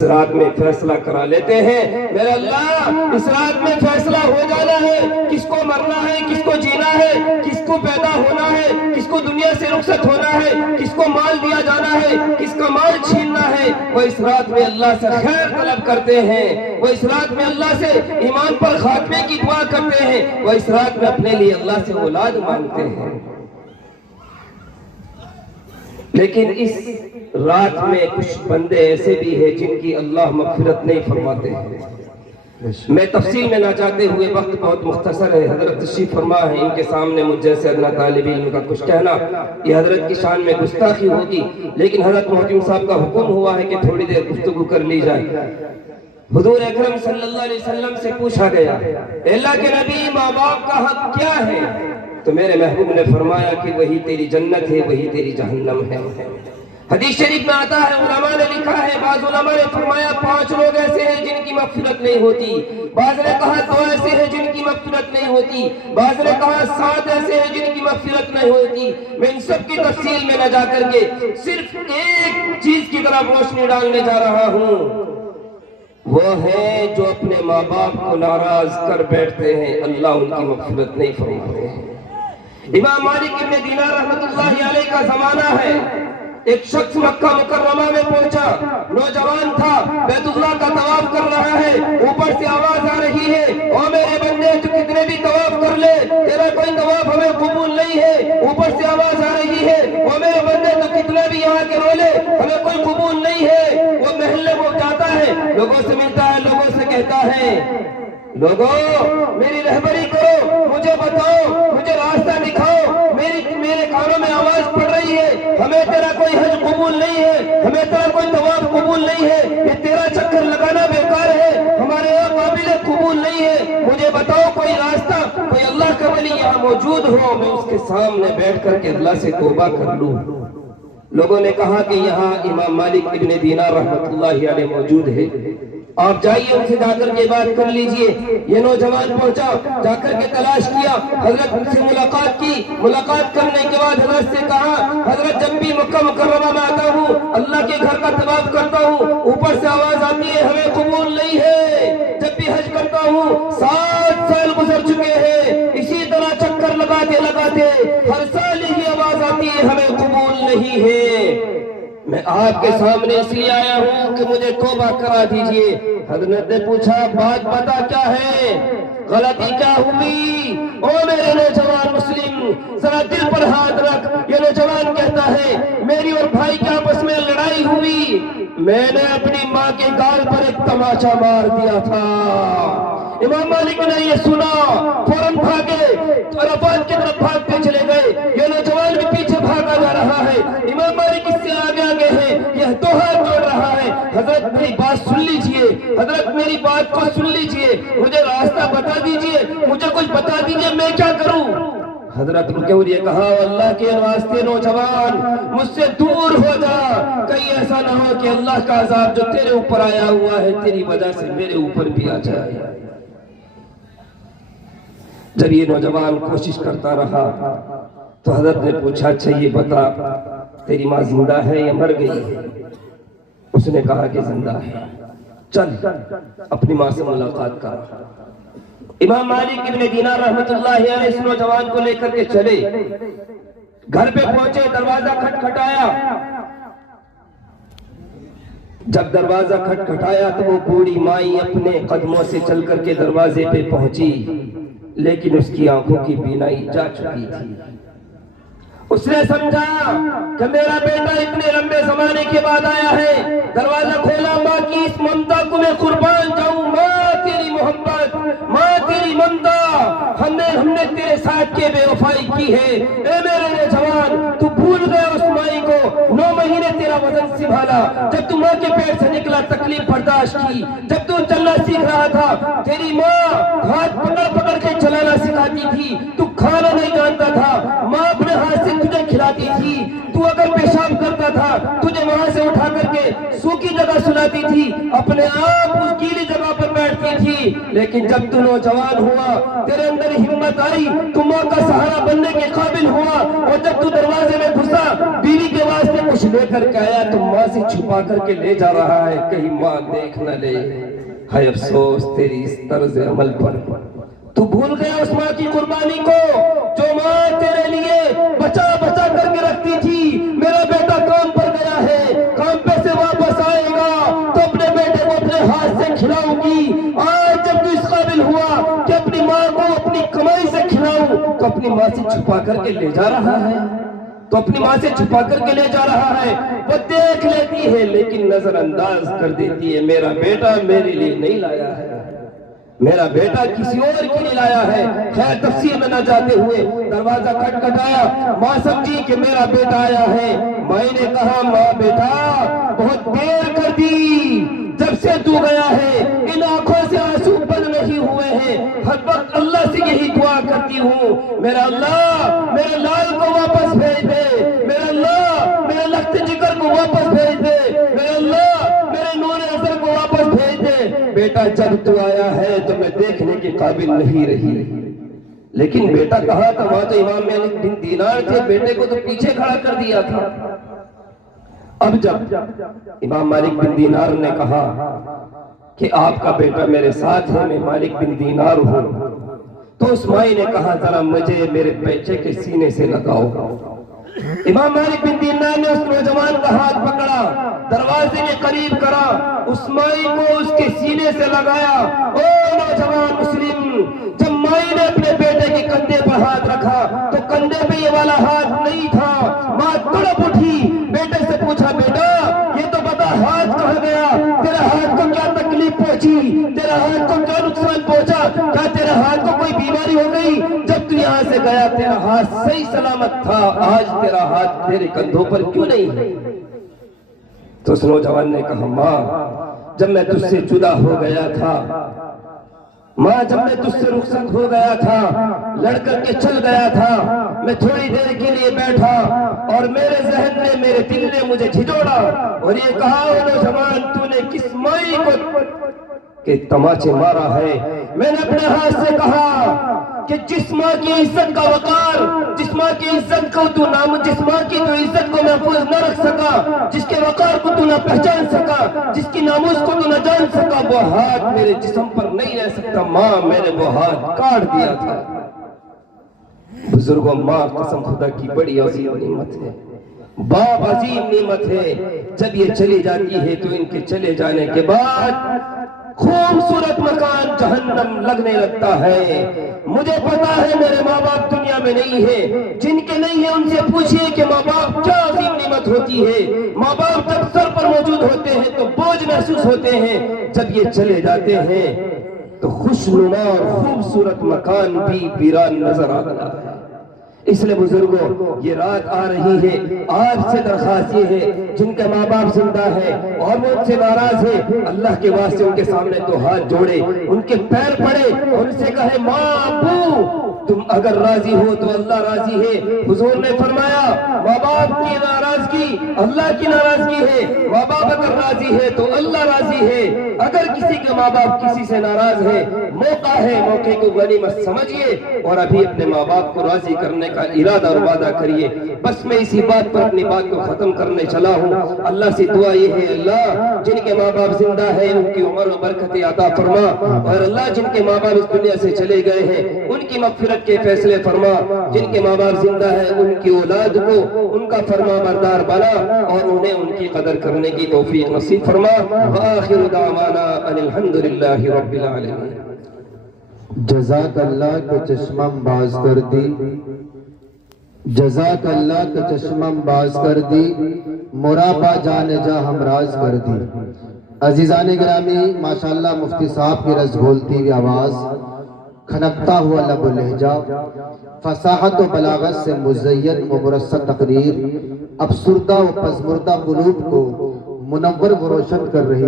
رات میں فیصلہ کرا لیتے ہیں۔ میرے اللہ اس رات میں فیصلہ ہو جانا ہے، کس کو مرنا ہے، کس کو جینا ہے، کس کو پیدا ہونا ہے، کس کو دنیا سے رخصت ہونا ہے، کس کو مال دیا جانا ہے، کس کا مال چھیننا ہے۔ وہ اس رات میں اللہ سے خیر طلب کرتے ہیں، وہ اس رات میں اللہ سے ایمان پر خاتمے کی دعا کرتے ہیں، وہ اس رات میں اپنے لیے اللہ سے اولاد مانگتے ہیں۔ لیکن اس رات میں کچھ بندے ایسے بھی ہیں جن کی اللہ مغفرت نہیں فرماتے ہیں۔ میں تفصیل میں نہ جاتے ہوئے، وقت بہت مختصر ہے، حضرت تشریف فرما ہے، ان کے سامنے مجھ جیسے ادنا طالب علم کا کچھ کہنا یہ حضرت کی شان میں گستاخی ہوگی، لیکن حضرت محتم صاحب کا حکم ہوا ہے کہ تھوڑی دیر گفتگو کر لی جائے۔ حضور اکرم صلی اللہ علیہ وسلم سے پوچھا گیا، اللہ کے نبی ماں باپ کا حق کیا ہے؟ تو میرے محبوب نے فرمایا کہ وہی تیری جنت ہے، وہی تیری جہنم ہے۔ حدیث شریف میں آتا ہے، علماء نے لکھا ہے، بعض علماء نے فرمایا 5 لوگ ایسے ہیں جن کی مغفرت نہیں ہوتی، بعض نے کہا 2 ایسے ہیں جن کی مغفرت نہیں ہوتی، بعض نے کہا 7 ایسے ہیں جن کی مغفرت نہیں ہوتی۔ میں ان سب کی تفصیل میں نہ جا کر کے صرف ایک چیز کی طرف روشنی ڈالنے جا رہا ہوں، وہ ہے جو اپنے ماں باپ کو ناراض کر بیٹھتے ہیں، اللہ ان کی مغفرت نہیں فرماتے ہیں۔ امام مالک ابن دینار رحمت اللہ علیہ کا زمانہ ہے، ایک شخص مکہ مکرمہ میں پہنچا، نوجوان تھا، بیت اللہ کا طواف کر رہا ہے، اوپر سے آواز آ رہی ہے، او میرے بندے تو کتنے بھی طواف کر لے تیرا کوئی طواف ہمیں قبول نہیں ہے۔ اوپر سے آواز آ رہی ہے، او میرے بندے تو کتنے بھی یہاں کے رولے ہمیں کوئی قبول نہیں ہے۔ وہ محلے کو جاتا ہے، لوگوں سے ملتا ہے، لوگوں سے کہتا ہے، لوگوں میری رہبری کرو، مجھے بتاؤ، مجھے راستہ دکھاؤ، میرے کانوں میں آواز پڑ رہی ہے، ہمیں تیرا کوئی حج قبول نہیں ہے، ہمیں تیرا کوئی طواف قبول نہیں ہے، یہ تیرا چکر لگانا بیکار ہے، ہمارے یہاں قابل قبول نہیں ہے، مجھے بتاؤ کوئی راستہ، کوئی اللہ کا ولی یہاں موجود ہو، میں اس کے سامنے بیٹھ کر کے اللہ سے توبہ کر لوں۔ لوگوں نے کہا کہ یہاں امام مالک ابن دینار رحمت اللہ علیہ موجود ہے، آپ جائیے ان سے جا کر کے بات کر لیجئے۔ یہ نوجوان پہنچا، جا کر کے تلاش کیا، حضرت سے ملاقات کی، ملاقات کرنے کے بعد حضرت سے کہا، حضرت جب بھی مکہ مکرمہ میں آتا ہوں، اللہ کے گھر کا طواف کرتا ہوں، اوپر سے آواز آتی ہے ہمیں قبول نہیں ہے۔ جب بھی حج کرتا ہوں، 7 سال گزر چکے ہیں، اسی طرح چکر لگاتے لگاتے ہر سال ہی آواز آتی ہے ہمیں قبول نہیں ہے۔ میں آپ کے سامنے اس لیے آیا ہوں کہ مجھے توبہ کرا دیجئے۔ حضرت نے پوچھا بات بتا کیا ہے، غلطی کیا ہوئی؟ او میرے نوجوان مسلم ذرا دل پر ہاتھ رکھ۔ یہ نوجوان کہتا ہے میری اور بھائی کے آپس میں لڑائی ہوئی، میں نے اپنی ماں کے گال پر ایک تماچا مار دیا تھا۔ امام مالک نے یہ سنا، فوراً بھاگے، عرفات کی طرف بھاگتے چلے گئے۔ یہ نوجوان بھی پیچھے بھاگا جا رہا ہے، امام مالک اس سے آگے آگے ہے، یہ دو ہاتھ جوڑ رہا ہے، حضرت میری بات سن لیجئے، حضرت میری بات کو سن لیجئے، مجھے راستہ بتا دیجئے، مجھے کچھ بتا دیجئے، میں کیا کروں؟ حضرت رکے اور یہ کہا، اللہ کے واسطے نوجوان مجھ سے دور ہو جا، کہیں ایسا نہ ہو کہ اللہ کا عذاب جو تیرے اوپر آیا ہوا ہے تیری وجہ سے میرے اوپر بھی آ جائے۔ جب یہ نوجوان کوشش کرتا رہا تو حضرت نے پوچھا، اچھا یہ بتا تیری ماں زندہ ہے یا مر گئی؟ اس نے کہا کہ زندہ ہے، چل اپنی ماں سے ملاقات کر۔ امام مالک ابن دینار رحمت اللہ علیہ اس نوجوان کو لے کر کے چلے، گھر پہ پہنچے، دروازہ کھٹکھٹایا۔ جب دروازہ کھٹکھٹایا تو وہ بوڑھی مائی اپنے قدموں سے چل کر کے دروازے پہ پہنچی، لیکن اس کی آنکھوں کی بینائی جا چکی تھی۔ اس نے سمجھا کہ میرا بیٹا اتنے لمبے زمانے کے بعد آیا ہے، دروازہ کھولا، ماں کی اس ممتا کو میں قربان جاؤں، ماں تیری محبت، ماں تیری ممتا، ہم نے تیرے ساتھ کے بے وفائی کی ہے۔ اے میرے نوجوان تو بھول گیا اس مائی کو، 9 مہینے تیرا وزن سنبھالا، جب تو ماں کے پیٹ سے نکلا تکلیف برداشت کی، جب تو چلنا سیکھ رہا تھا تیری ماں ہاتھ پکڑ پکڑ کے چلانا سکھاتی تھی، تو کھانا نہیں جانتا تھا، ماں اپنے ہاتھ سے تجھے کھلاتی تھی، تو اگر پیشاب کرتا تھا تجھے وہاں سے اٹھا کر کے سوکھی جگہ سلاتی تھی، اپنے آپ اس گیلی جگہ پر بیٹھتی تھی۔ لیکن جب تو نوجوان ہوا، تیرے اندر ہمت آئی، تو ماں کا سہارا بننے کے قابل ہوا، اور جب تو دروازے میں گھسا، بیوی کے واسطے کچھ لے کر کے آیا تو ماں سے چھپا کر کے لے جا رہا ہے، کہیں ماں دیکھ نہ لے۔ ہے افسوس تیری اس طرز عمل پر، تو بھول گیا اس ماں کی قربانی کو جو ماں تیرے لیے بچا بچا کر کے رکھتی تھی۔ میرا بیٹا کام پر گیا ہے، کام پہ سے واپس آئے گا تو اپنے بیٹے کو اپنے ہاتھ سے کھلاؤں گی۔ آج جب تو اس قابل ہوا کہ اپنی ماں کو اپنی کمائی سے کھلاؤں تو اپنی ماں سے چھپا کر کے لے جا رہا ہے، تو اپنی ماں سے چھپا کر کے لے جا رہا ہے۔ وہ دیکھ لیتی ہے لیکن نظر انداز کر دیتی ہے، میرا بیٹا میرے لیے نہیں لایا ہے، میرا بیٹا کسی اور کے لیے لایا ہے۔ خیر تفصیل میں نہ جاتے ہوئے دروازہ کھٹکھٹایا، ماں سمجھی کہ میرا بیٹا آیا ہے۔ ماں نے کہا ماں بیٹا بہت دیر کر دی، جب سے تو گیا ہے ان آنکھوں سے آنسو بند نہیں ہوئے ہیں، ہر وقت اللہ سے یہی دعا کرتی ہوں، میرا اللہ میرے لال کو واپس بھیج دے، میرا اللہ میرے لخت جگر کو واپس بھیج دے، میرا اللہ میرے نور اثر کو واپس بھیج دے۔ بیٹا جب تو آیا ہے تو میں دیکھنے کے قابل نہیں رہی، لیکن بیٹا کہا تھا، وہاں تو امام مالک بن دینار تھے، بیٹے کو تو پیچھے کھڑا کر دیا تھا۔ اب جب امام مالک بن دینار نے کہا کہ آپ کا بیٹا میرے ساتھ ہے، میں مالک بن دینار ہوں، تو اس مائی نے کہا ذرا مجھے میرے بیٹے کے سینے سے لگاؤ۔ امام مالک بن دینار نے اس نوجوان کا ہاتھ پکڑا، دروازے کے قریب کرا، اس مائی کو اس کے سینے سے لگایا۔ او نوجوان مسلم، جب مائی نے اپنے بیٹے کے کندھے پر ہاتھ رکھا تو کندھے پہ یہ والا ہاتھ نہیں تھا۔ ماں تڑپ اٹھی، بیٹے سے پوچھا بیٹا یہ تو بتا ہاتھ کہاں گیا، تیرے ہاتھ کو کیا تکلیف پہنچی، تیرے ہاتھ کو کیا نقصان پہنچا، کیا تیرے ہاتھ کو کوئی بیماری ہو گئی؟ جب تو یہاں سے گیا تیرا ہاتھ صحیح سلامت تھا، آج تیرا ہاتھ تیرے کندھوں پر کیوں نہیں ہے؟ تو اس نوجوان نے کہا ماں جب میں تجھ سے جدا ہو گیا تھا، ماں جب میں تجھ سے رخصت ہو گیا تھا، لڑ کر کے چل گیا تھا، میں تھوڑی دیر کے لیے بیٹھا اور میرے ذہن نے میرے دل نے مجھے جھجوڑا اور یہ کہا او نوجوان تو نے کس مائی کو کہ تماچے مارا ہے؟ میں نے اپنے ہاتھ سے کہا کہ جس ماں کی عزت کا وقار، جس ماں کی عزت کو تو نام، جس ماں کی تو عزت کو محفوظ نہ رکھ سکا، جس کے وقار کو تو نہ پہچان سکا، جس کی ناموس کو تو نہ جان سکا، وہ ہاتھ میرے جسم پر نہیں رہ سکتا۔ ماں میں نے وہ ہاتھ کاٹ دیا تھا۔ بزرگوں ماں قسم خدا کی بڑی عظیم نعمت ہے، باپ عظیم نعمت ہے۔ جب یہ چلی جاتی ہے تو ان کے چلے جانے کے بعد خوبصورت مکان جہنم لگنے لگتا ہے۔ مجھے پتا ہے میرے ماں باپ دنیا میں نہیں ہے، جن کے نہیں ہیں ان سے پوچھئے کہ ماں باپ کیا عظیم نعمت ہوتی ہے۔ ماں باپ جب سر پر موجود ہوتے ہیں تو بوجھ محسوس ہوتے ہیں، جب یہ چلے جاتے ہیں تو خوشنما اور خوبصورت مکان بھی ویران نظر آتا ہے۔ اس لئے بزرگوں یہ رات آ رہی ہے، آپ سے درخواست یہ ہے جن کے ماں باپ زندہ ہے اور وہ ان سے ناراض ہے، اللہ کے واسطے ان کے سامنے تو ہاتھ جوڑے، ان کے پیر پڑے اور ان سے کہے ماں ابو تم اگر راضی ہو تو اللہ راضی ہے۔ حضور نے فرمایا ماں باپ کی ناراضگی اللہ کی ناراضگی ہے، ماں باپ اگر راضی ہے تو اللہ راضی ہے۔ اگر کسی کے ماں باپ کسی سے ناراض ہے، موقع ہے، موقع کو غنیمت سمجھیے اور ابھی اپنے ماں باپ کو راضی کرنے کا ارادہ اور وعدہ کریے۔ بس میں اسی بات پر اپنی بات کو ختم کرنے چلا ہوں۔ اللہ سے دعا یہ ہے اللہ جن کے ماں باپ زندہ ہیں ان کی عمر و برکت عطا فرما، اور اللہ جن کے ماں باپ اس دنیا سے چلے گئے ہیں ان کی مغفرت کے فیصلے فرما، جن کے ماں باپ زندہ ہیں ان کی اولاد کو ان کا فرما بردار بنا اور انہیں ان کی قدر کرنے کی توفیق نصیب فرما۔ وآخر دعوانا ان الحمدللہ رب العالمین۔ جزاک اللہ کا چشمم باز کر دی، جزاک اللہ کا چشمم باز کر دی، مرابع جان جا ہم راز کر دی۔ عزیزان گرامی ماشاءاللہ مفتی صاحب کی رس گھولتی ہوئی آواز، کھنکتا ہوا لب و لہجہ، فصاحت و بلاغت سے مزین و مرصع تقریر افسردہ و پزمردہ قلوب کو منور و روشن کر رہی